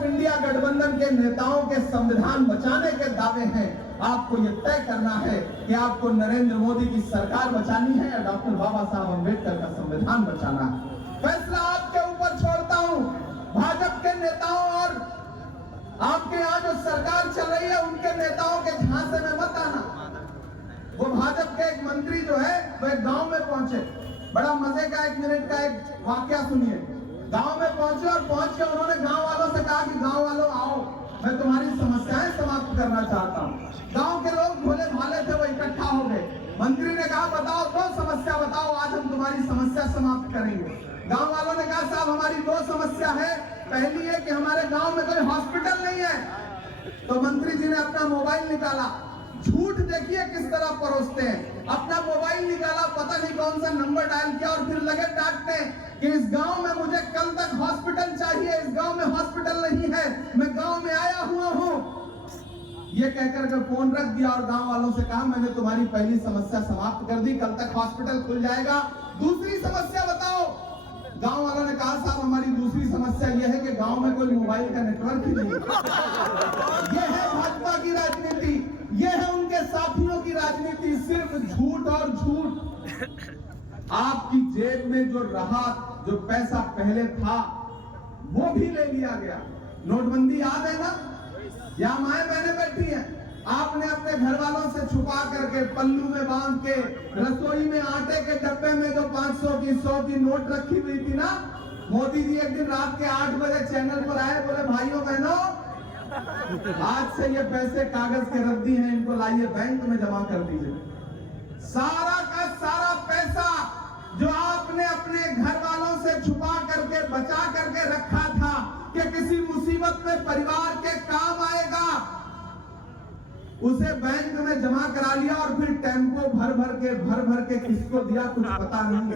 तरफ इंडिया गठबंधन के नेताओं के संविधान बचाने के दावे हैं, आपको यह तय करना है कि आपको नरेंद्र मोदी की सरकार बचानी है या डॉक्टर बाबा साहब अम्बेडकर का संविधान बचाना है। फैसला आपके ऊपर छोड़ता हूं। भाजपा के नेताओं और आपके यहाँ जो सरकार चल रही है उनके नेताओं के झांसे में मत आना। वो भाजपा के एक मंत्री जो है वो एक गांव में पहुंचे, बड़ा मजे का 1 मिनट का एक वाकया सुनिए। गांव में पहुंचे और पहुंच के उन्होंने गांव वालों से कहा कि गांव वालों आओ, मैं तुम्हारी समस्याएं समाप्त करना चाहता हूं। गांव के लोग भोले भाले थे, वो इकट्ठा हो गए। मंत्री ने कहा बताओ, 2 समस्या बताओ, आज हम तुम्हारी समस्या समाप्त करेंगे। गांव वालों ने कहा साहब हमारी 2 समस्या है। पहली है कि हमारे गांव में कोई हॉस्पिटल नहीं है। तो मंत्री जी ने अपना मोबाइल निकाला, झूठ देखिए किस तरह परोसते हैं। अपना मोबाइल निकाला, पता नहीं कौन सा नंबर डायल किया और फिर लगे डांटने कि इस गांव में मुझे कल तक हॉस्पिटल चाहिए, इस गांव में हॉस्पिटल नहीं है, मैं गांव में आया हुआ हूं। ये कहकर के फोन रख दिया और गांव वालों से कहा मैंने तुम्हारी पहली समस्या समाप्त कर दी, कल तक हॉस्पिटल खुल जाएगा। दूसरी समस्या बताओ। गांव वालों ने कहा साहब हमारी दूसरी समस्या यह है कि गांव में कोई मोबाइल का नेटवर्क ही नहीं है। यह है भाजपा की राजनीति, यह है उनके साथियों की राजनीति, सिर्फ झूठ और झूठ। आपकी जेब में जो रहा, जो पैसा पहले था वो भी ले लिया गया। नोटबंदी याद है ना, या माए बहने बैठी हैं, आपने अपने घर वालों से छुपा करके पल्लू में बांध के रसोई में आटे के डब्बे में जो 500 की 100 की नोट रखी हुई थी ना, मोदी जी एक दिन रात के 8 बजे चैनल पर आए, बोले भाइयों बहनों आज से ये पैसे कागज के रद्दी हैं, इनको लाइए बैंक में जमा कर दीजिए। सारा का सारा पैसा जो आपने अपने घर वालों से छुपा करके बचा करके रखा था कि किसी मुसीबत में परिवार के काम आएगा, उसे बैंक में जमा करा लिया और फिर टेम्पो भर भर के किसको दिया कुछ पता नहीं।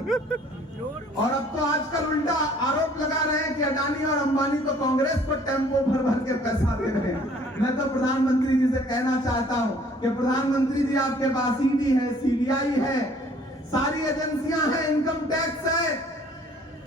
और अब तो आजकल उल्टा आरोप लगा रहे हैं कि अडानी और अंबानी तो कांग्रेस को टेम्पो भर के पैसा दे रहे हैं। मैं तो प्रधानमंत्री जी से कहना चाहता हूं कि प्रधानमंत्री जी आपके पास ईडी है, सीबीआई है, सारी एजेंसियां हैं, इनकम टैक्स है,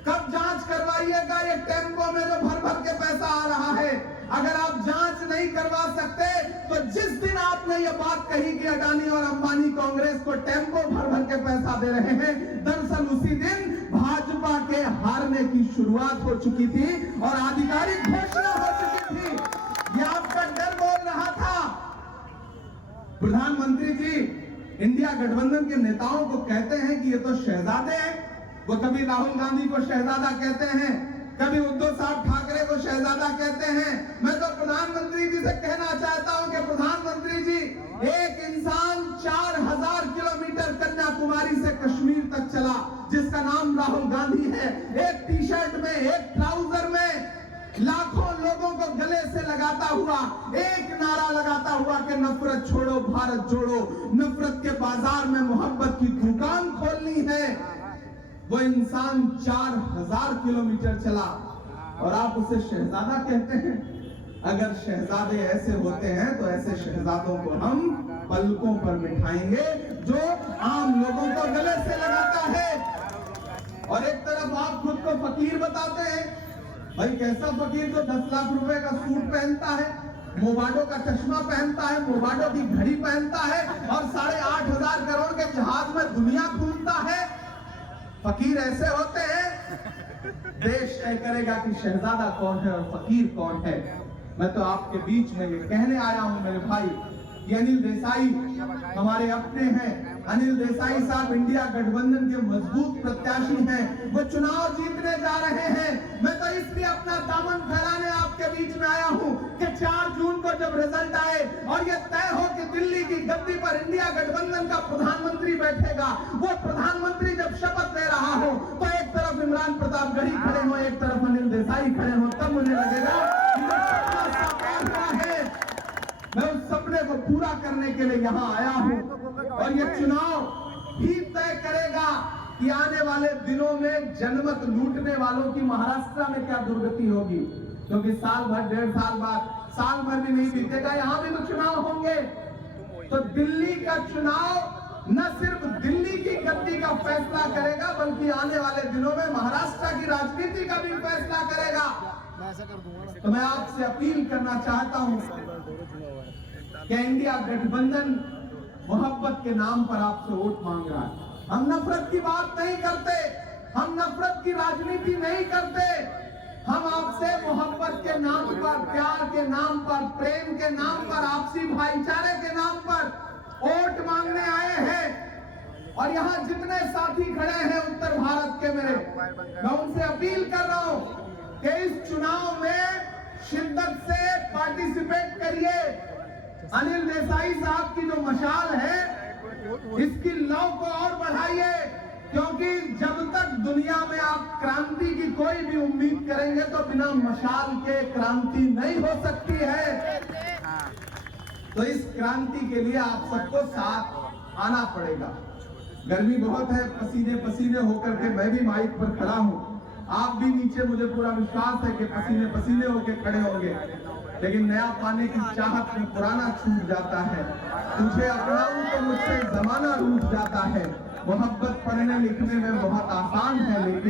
कब जांच करवाइएगा ये टेम्पो में जो भर के पैसा आ रहा है। अगर आप जांच नहीं करवा सकते तो जिस दिन आपने ये बात कही कि अडानी और अंबानी कांग्रेस को टेम्पो भर के पैसा दे रहे हैं, दरअसल उसी दिन भाजपा के हारने की शुरुआत हो चुकी थी और आधिकारिक घोषणा हो चुकी थी। ये आपका डर बोल रहा था। प्रधानमंत्री जी इंडिया गठबंधन के नेताओं को कहते हैं कि ये तो शहजादे हैं। वो कभी राहुल गांधी को शहजादा कहते हैं, कभी उद्धव साहब ठाकरे को शहजादा कहते हैं। मैं तो प्रधानमंत्री जी से कहना चाहता हूं कि प्रधानमंत्री जी, एक इंसान 4000 किलोमीटर कन्याकुमारी से कश्मीर तक चला जिसका नाम राहुल गांधी है, एक टी शर्ट में, एक ट्राउजर में लाखों लोगों को गले से लगाता हुआ, एक नारा लगाता हुआ कि नफरत छोड़ो भारत जोड़ो, नफरत के बाजार में मोहब्बत की दुकान खोलनी है। वो इंसान 4000 किलोमीटर चला और आप उसे शहजादा कहते हैं। अगर शहजादे ऐसे होते हैं तो ऐसे शहजादों को हम पलकों पर बिठाएंगे जो आम लोगों को गले से लगाता है। और एक तरफ आप खुद को फकीर बताते हैं, भाई कैसा फकीर जो 10 लाख रुपए का सूट पहनता है, मोबाडो का चश्मा पहनता है, मोबाडो की घड़ी पहनता है और 8.5 करोड़ के जहाज में दुनिया घूमता है। फकीर ऐसे होते हैं। देश तय करेगा कि शहजादा कौन है और फकीर कौन है। मैं तो आपके बीच में ये कहने आया हूं मेरे भाई, ये अनिल देसाई हमारे अपने हैं। अनिल देसाई साहब इंडिया गठबंधन के मजबूत प्रत्याशी हैं, वो चुनाव जीतने जा रहे हैं। मैं तो इसलिए अपना दामन फैलाने आपके बीच में आया हूं कि 4 जून को जब रिजल्ट आए और ये तय हो कि दिल्ली की गद्दी पर इंडिया गठबंधन का प्रधानमंत्री बैठेगा, वो प्रधानमंत्री जब शपथ ले रहा हो तो एक तरफ इमरान प्रतापगढ़ी खड़े हो, एक तरफ अनिल देसाई खड़े हो, तब मुझे लगेगा मैं उस सपने को पूरा करने के लिए यहाँ आया हूँ। और ये चुनाव ही तय करेगा कि आने वाले दिनों में जनमत लूटने वालों की महाराष्ट्र में क्या दुर्गति होगी, क्योंकि साल भर 1.5 साल बाद, साल भर भी नहीं बीतेगा, यहाँ भी तो चुनाव होंगे। तो दिल्ली का चुनाव न सिर्फ दिल्ली की गद्दी का फैसला करेगा बल्कि आने वाले दिनों में महाराष्ट्र की राजनीति का भी फैसला करेगा। मैं ऐसा कर दूंगा ना। तो मैं आपसे अपील करना चाहता हूं कि इंडिया गठबंधन मोहब्बत के नाम पर आपसे वोट मांग रहा है। हम नफरत की बात नहीं करते, हम नफरत की राजनीति नहीं करते। हम आपसे मोहब्बत के नाम पर, प्यार के नाम पर, प्रेम के नाम पर, आपसी भाईचारे के नाम पर वोट मांगने आए हैं। और यहाँ जितने साथी खड़े हैं उत्तर भारत के मेरे, मैं उनसे अपील कर रहा हूं कि इस चुनाव में शिद्दत से पार्टिसिपेट करिए। अनिल देसाई साहब की जो मशाल है, इसकी लौ को और बढ़ाइए, क्योंकि जब तक दुनिया में आप क्रांति की कोई भी उम्मीद करेंगे तो बिना मशाल के क्रांति नहीं हो सकती है। तो इस क्रांति के लिए आप सबको साथ आना पड़ेगा। गर्मी बहुत है, पसीने पसीने होकर के मैं भी माइक पर खड़ा हूं। आप भी नीचे, मुझे पूरा विश्वास है कि पसीने पसीने होकर खड़े होंगे, लेकिन नया पाने की चाहत में पुराना छूट जाता है। तुझे अपनाऊं तो मुझसे जमाना रूठ जाता है। मोहब्बत पढ़ने लिखने में बहुत आसान है, लेकिन